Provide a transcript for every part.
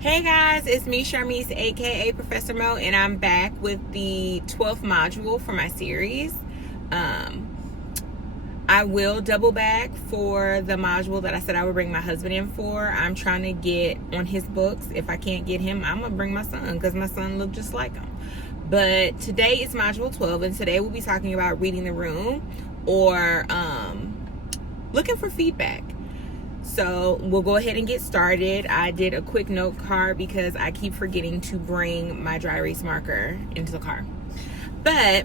Hey guys, it's me, Sharmise, aka Professor Mo, and I'm back with the 12th module for my series. I will double back for the module that I said I would bring my husband in for. I'm trying to get on his books. If I can't get him, I'm going to bring my son because my son looks just like him. But today is module 12, and today we'll be talking about reading the room or looking for feedback. So we'll go ahead and get started. I did a quick note card because I keep forgetting to bring my dry erase marker into the car. But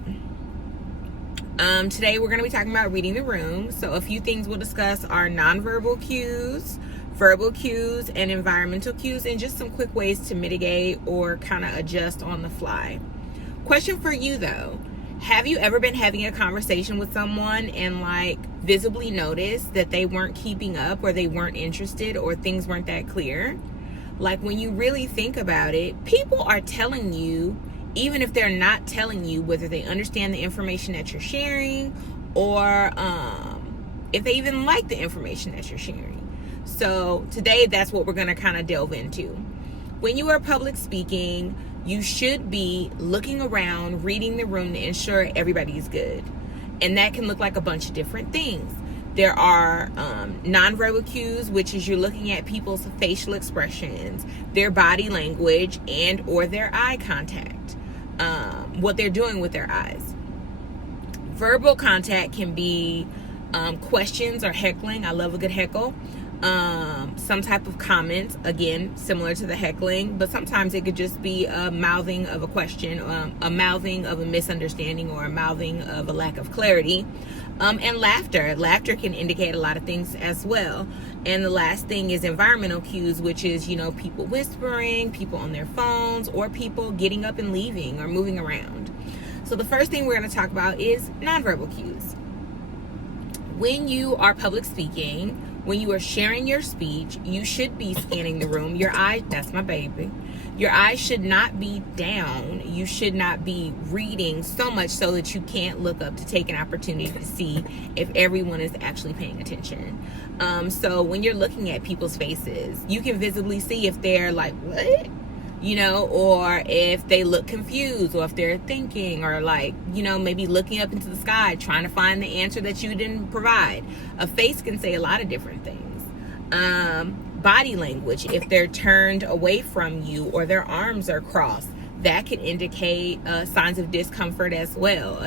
today we're going to be talking about reading the room. So a few things we'll discuss are nonverbal cues, verbal cues, and environmental cues, and just some quick ways to mitigate or kind of adjust on the fly. Question for you though. Have you ever been having a conversation with someone and visibly noticed that they weren't keeping up or they weren't interested or things weren't that clear? When you really think about it, people are telling you, even if they're not telling you whether they understand the information that you're sharing or if they even like the information that you're sharing. So today, that's what we're going to kind of delve into. When you are public speaking, you should be looking around, reading the room to ensure everybody's good. And that can look like a bunch of different things. There are nonverbal cues, which is you're looking at people's facial expressions, their body language, and or their eye contact, what they're doing with their eyes. Verbal contact can be questions or heckling. I love a good heckle. Some type of comments, again, similar to the heckling, but sometimes it could just be a mouthing of a question, a mouthing of a misunderstanding, or a mouthing of a lack of clarity. And laughter. Laughter can indicate a lot of things as well. And the last thing is environmental cues, which is, people whispering, people on their phones, or people getting up and leaving or moving around. So the first thing we're going to talk about is nonverbal cues. When you are public speaking, when you are sharing your speech, you should be scanning the room. Your eye, that's my baby. Your eyes should not be down. You should not be reading so much so that you can't look up to take an opportunity to see if everyone is actually paying attention. So when you're looking at people's faces, you can visibly see if they're like, what? Or if they look confused, or if they're thinking, or maybe looking up into the sky, trying to find the answer that you didn't provide. A face can say a lot of different things. Body language, if they're turned away from you or their arms are crossed, that can indicate signs of discomfort as well.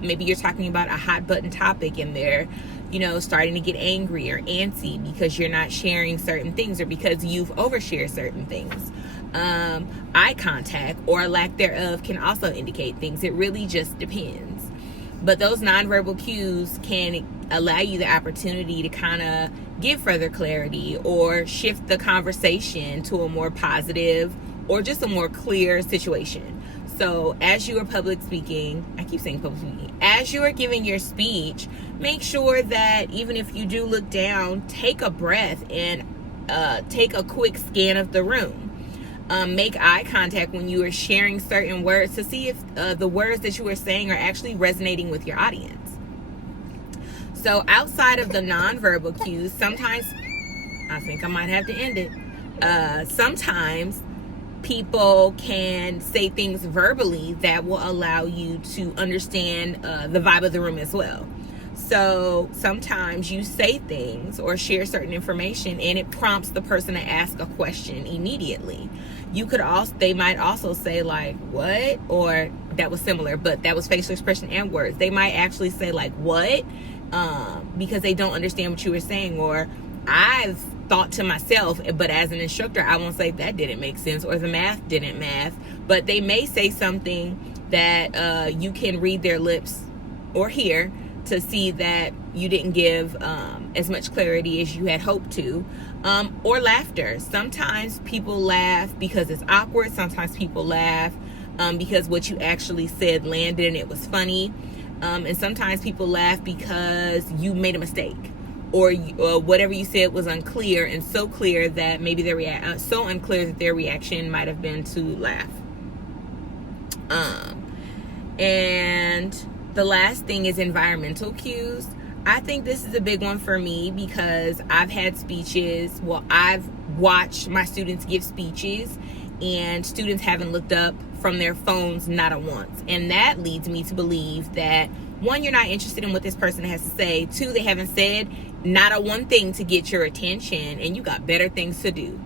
Maybe you're talking about a hot button topic and they're starting to get angry or antsy because you're not sharing certain things or because you've overshared certain things. Eye contact or lack thereof can also indicate things. It really just depends. But those nonverbal cues can allow you the opportunity to kind of give further clarity or shift the conversation to a more positive or just a more clear situation. So as you are public speaking, I keep saying public speaking, as you are giving your speech, make sure that even if you do look down, take a breath and take a quick scan of the room. Make eye contact when you are sharing certain words to see if the words that you are saying are actually resonating with your audience. So outside of the nonverbal cues, sometimes, I think I might have to end it. Sometimes people can say things verbally that will allow you to understand the vibe of the room as well. So sometimes you say things or share certain information and it prompts the person to ask a question immediately. They might also say what, or that was similar, but that was facial expression and words. They might actually say what, because they don't understand what you were saying, or I've thought to myself, but as an instructor, I won't say that didn't make sense or the math didn't math, but they may say something that you can read their lips or hear to see that you didn't give as much clarity as you had hoped to. Or laughter. Sometimes people laugh because it's awkward. Sometimes people laugh because what you actually said landed and it was funny. And sometimes people laugh because you made a mistake, or whatever you said was unclear, and so clear that maybe so unclear that their reaction might have been to laugh. And the last thing is environmental cues. I think this is a big one for me because I've had speeches. Well, I've watched my students give speeches, and students haven't looked up from their phones not a once. And that leads me to believe that, one, you're not interested in what this person has to say. Two, they haven't said not a one thing to get your attention, and you got better things to do.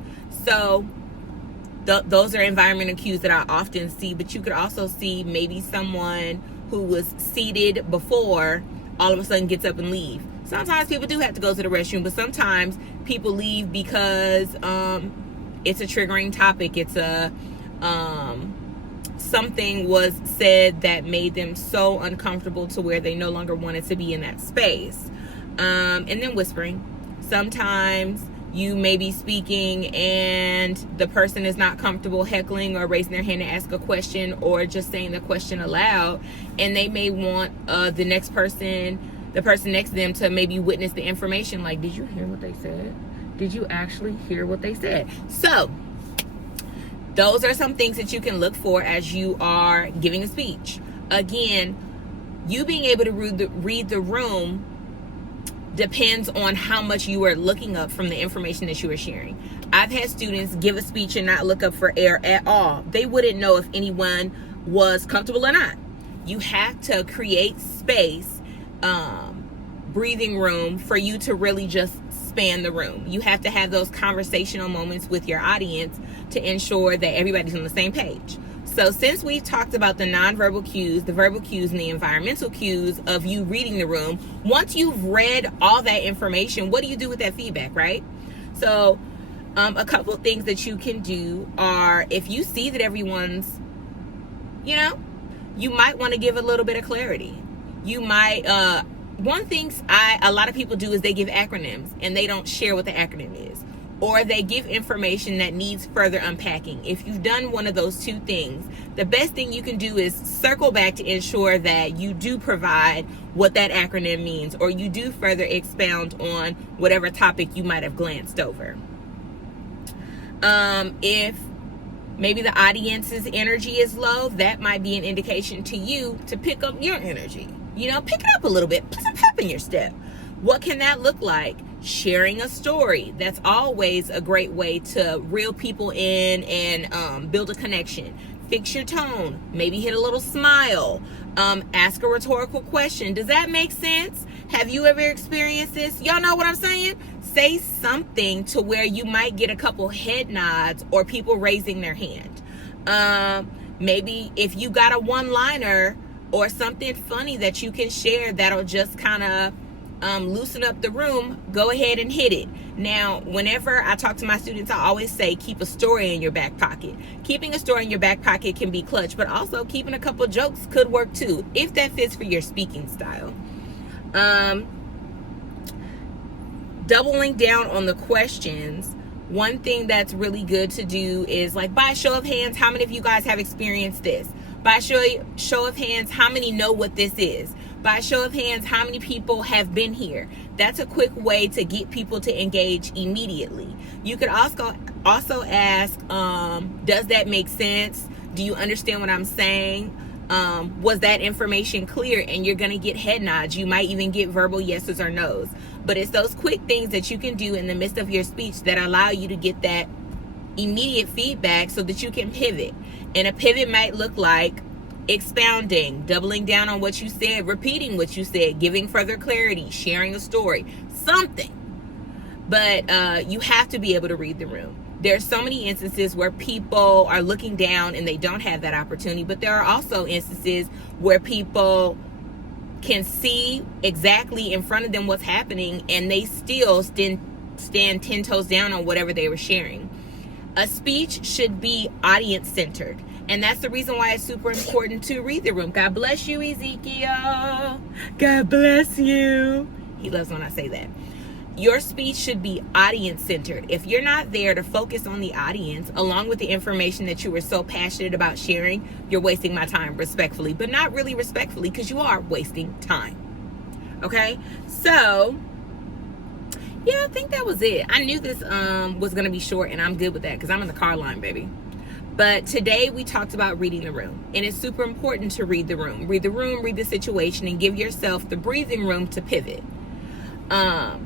So those are environmental cues that I often see. But you could also see maybe someone who was seated before all of a sudden gets up and leave. Sometimes people do have to go to the restroom, but sometimes people leave because it's a triggering topic. It's a something was said that made them so uncomfortable to where they no longer wanted to be in that space. And then whispering. Sometimes you may be speaking and the person is not comfortable heckling or raising their hand to ask a question or just saying the question aloud, and they may want the person next to them to maybe witness the information. Like, did you hear what they said? Did you actually hear what they said? So those are some things that you can look for as you are giving a speech. Again, you being able to read the room depends on how much you are looking up from the information that you are sharing. I've had students give a speech and not look up for air at all. They wouldn't know if anyone was comfortable or not. You have to create space, breathing room for you to really just span the room. You have to have those conversational moments with your audience to ensure that everybody's on the same page. So since we've talked about the nonverbal cues, the verbal cues, and the environmental cues of you reading the room, once you've read all that information, what do you do with that feedback, right? So a couple of things that you can do are, if you see that everyone's, you might want to give a little bit of clarity. You might, one thing a lot of people do is they give acronyms and they don't share what the acronym is. Or they give information that needs further unpacking. If you've done one of those two things, the best thing you can do is circle back to ensure that you do provide what that acronym means, or you do further expound on whatever topic you might have glanced over. If maybe the audience's energy is low, that might be an indication to you to pick up your energy. Pick it up a little bit, put some pep in your step. What can that look like? Sharing a story. That's always a great way to reel people in and build a connection. Fix your tone. Maybe hit a little smile. Ask a rhetorical question. Does that make sense? Have you ever experienced this? Y'all know what I'm saying? Say something to where you might get a couple head nods or people raising their hand. Maybe if you got a one-liner or something funny that you can share that'll just kind of loosen up the room, go ahead and hit it. Now, whenever I talk to my students, I always say keep a story in your back pocket. Keeping a story in your back pocket can be clutch, but also keeping a couple jokes could work too, if that fits for your speaking style. Doubling down on the questions. One thing that's really good to do is, like, by show of hands, how many of you guys have experienced this? By show of hands, how many know what this is? By show of hands, how many people have been here? That's a quick way to get people to engage immediately. You could also ask, does that make sense? Do you understand what I'm saying? Was that information clear? And you're going to get head nods. You might even get verbal yeses or nos. But it's those quick things that you can do in the midst of your speech that allow you to get that immediate feedback so that you can pivot. And a pivot might look like expounding, doubling down on what you said, repeating what you said, giving further clarity, sharing a story, something. But you have to be able to read the room. There's so many instances where people are looking down and they don't have that opportunity, but there are also instances where people can see exactly in front of them what's happening and they still stand 10 toes down on whatever they were sharing. A speech should be audience-centered. And that's the reason why it's super important to read the room. God bless you, Ezekiel. God bless you. He loves when I say that. Your speech should be audience-centered. If you're not there to focus on the audience, along with the information that you were so passionate about sharing, you're wasting my time, respectfully. But not really respectfully, because you are wasting time. Okay? So, yeah, I think that was it. I knew this was going to be short, and I'm good with that, because I'm in the car line, baby. But today we talked about reading the room, and it's super important to read the room. Read the room, read the situation, and give yourself the breathing room to pivot. As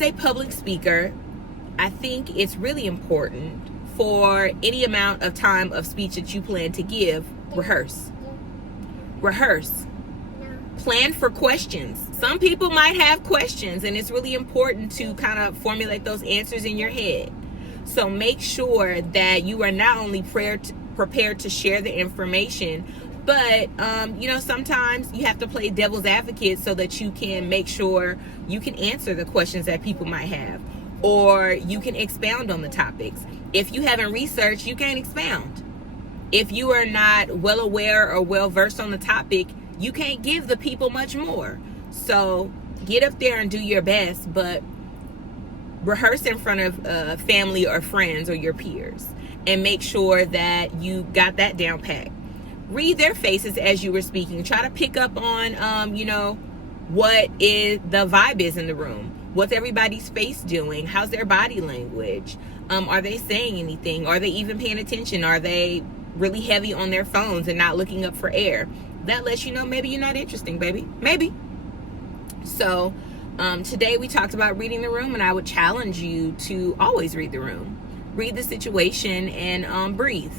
a public speaker, I think it's really important for any amount of time of speech that you plan to give, rehearse. Rehearse. Plan for questions. Some people might have questions, and it's really important to kind of formulate those answers in your head. So make sure that you are not only prepared to share the information, but sometimes you have to play devil's advocate so that you can make sure you can answer the questions that people might have, or you can expound on the topics. If you haven't researched, you can't expound. If you are not well aware or well versed on the topic, you can't give the people much more. So get up there and do your best, but rehearse in front of family or friends or your peers, and make sure that you got that down pat. Read their faces as you were speaking. Try to pick up on, what is the vibe is in the room. What's everybody's face doing? How's their body language? Are they saying anything? Are they even paying attention? Are they really heavy on their phones and not looking up for air? That lets you know maybe you're not interesting, baby. Maybe. So today we talked about reading the room, and I would challenge you to always read the room. Read the situation and breathe.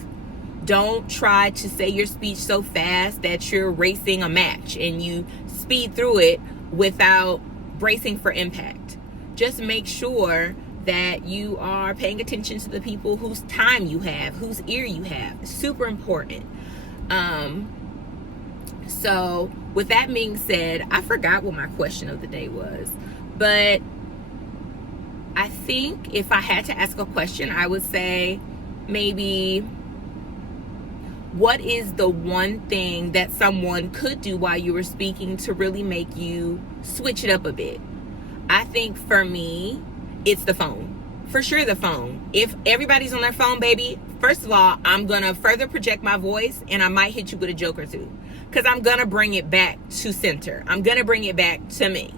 Don't try to say your speech so fast that you're racing a match and you speed through it without bracing for impact. Just make sure that you are paying attention to the people whose time you have, whose ear you have. It's super important. So with that being said, I forgot what my question of the day was, but I think if I had to ask a question, I would say maybe, what is the one thing that someone could do while you were speaking to really make you switch it up a bit? I think for me, it's the phone. For sure, the phone. If everybody's on their phone, baby, first of all, I'm going to further project my voice, and I might hit you with a joke or two, because I'm going to bring it back to center. I'm going to bring it back to me.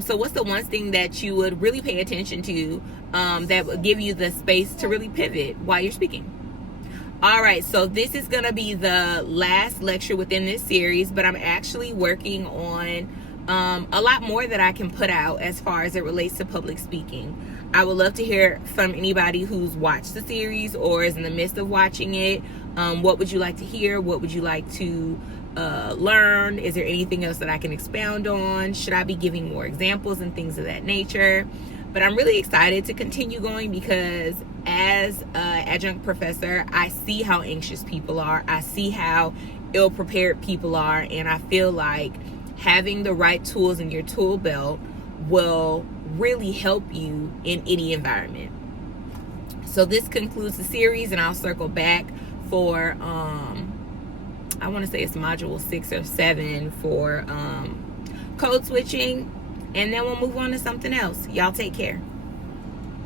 So what's the one thing that you would really pay attention to that would give you the space to really pivot while you're speaking? All right, so this is going to be the last lecture within this series, but I'm actually working on a lot more that I can put out as far as it relates to public speaking. I would love to hear from anybody who's watched the series or is in the midst of watching it. What would you like to hear? What would you like to learn? Is there anything else that I can expound on? Should I be giving more examples and things of that nature? But I'm really excited to continue going, because as an adjunct professor, I see how anxious people are. I see how ill-prepared people are. And I feel like having the right tools in your tool belt will really help you in any environment. So this concludes the series, and I'll circle back for, I want to say it's module 6 or 7 for code switching. And then we'll move on to something else. Y'all take care.